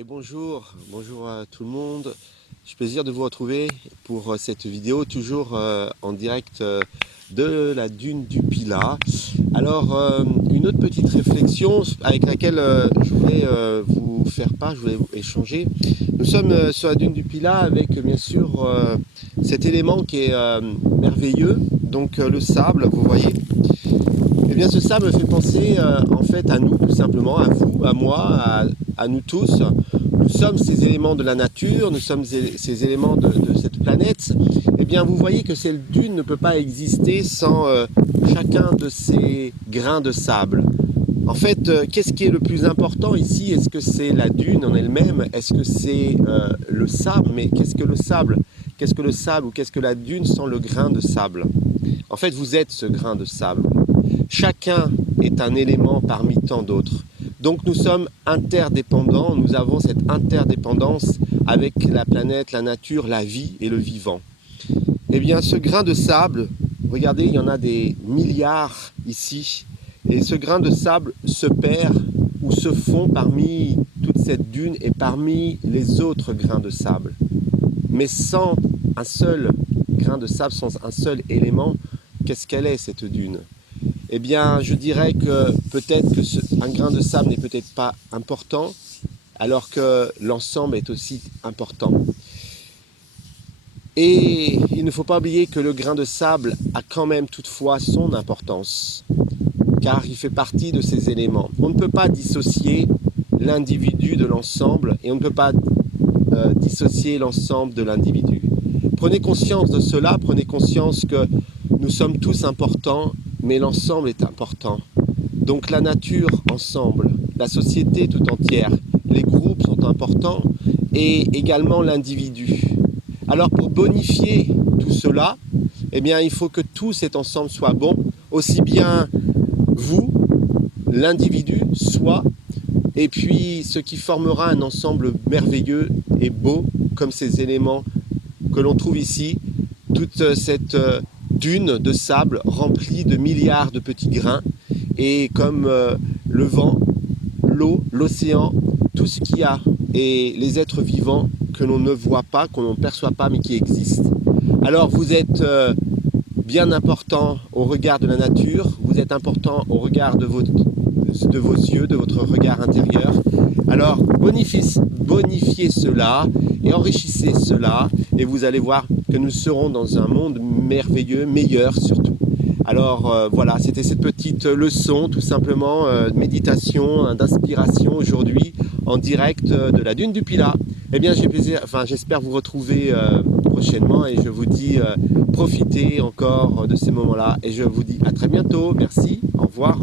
Et bonjour à tout le monde. J'ai plaisir de vous retrouver pour cette vidéo, toujours en direct de la dune du Pilat. Alors, une autre petite réflexion avec laquelle je voulais vous faire part, je voulais échanger. Nous sommes sur la dune du Pilat avec bien sûr cet élément qui est merveilleux, donc le sable, vous voyez. Eh bien, ce sable me fait penser en fait à nous, tout simplement, à vous, à moi, à nous tous. Nous sommes ces éléments de la nature, nous sommes ces éléments de cette planète. Eh bien, vous voyez que cette dune ne peut pas exister sans chacun de ces grains de sable. En fait, qu'est-ce qui est le plus important ici? Est-ce que c'est la dune en elle-même? Est-ce que c'est le sable? Mais qu'est-ce que le sable? Qu'est-ce que le sable ou qu'est-ce que la dune sans le grain de sable? En fait, vous êtes ce grain de sable. Chacun est un élément parmi tant d'autres. Donc nous sommes interdépendants, nous avons cette interdépendance avec la planète, la nature, la vie et le vivant. Eh bien ce grain de sable, regardez, il y en a des milliards ici, et ce grain de sable se perd ou se fond parmi toute cette dune et parmi les autres grains de sable. Mais sans un seul grain de sable, sans un seul élément, qu'est-ce qu'elle est cette dune? Eh bien, je dirais que peut-être qu'un grain de sable n'est peut-être pas important, alors que l'ensemble est aussi important. Et il ne faut pas oublier que le grain de sable a quand même toutefois son importance, car il fait partie de ces éléments. On ne peut pas dissocier l'individu de l'ensemble, et on ne peut pas dissocier l'ensemble de l'individu. Prenez conscience de cela, prenez conscience que nous sommes tous importants, mais l'ensemble est important. Donc la nature ensemble, la société tout entière, les groupes sont importants et également l'individu. Alors pour bonifier tout cela, eh bien, il faut que tout cet ensemble soit bon, aussi bien vous, l'individu, soi, et puis ce qui formera un ensemble merveilleux et beau comme ces éléments que l'on trouve ici, toute cette dune de sable remplie de milliards de petits grains, et comme le vent, l'eau, l'océan, tout ce qu'il y a, et les êtres vivants que l'on ne voit pas, qu'on ne perçoit pas, mais qui existent. Alors vous êtes bien important au regard de la nature, vous êtes important au regard de vos yeux, de votre regard intérieur. Alors bonifiez cela et enrichissez cela, et vous allez voir que nous serons dans un monde merveilleux, meilleur surtout. Alors voilà, c'était cette petite leçon tout simplement de méditation, d'inspiration aujourd'hui en direct de la dune du Pilat. Eh bien j'espère vous retrouver prochainement, et je vous dis profitez encore de ces moments-là, et je vous dis à très bientôt. Merci, au revoir.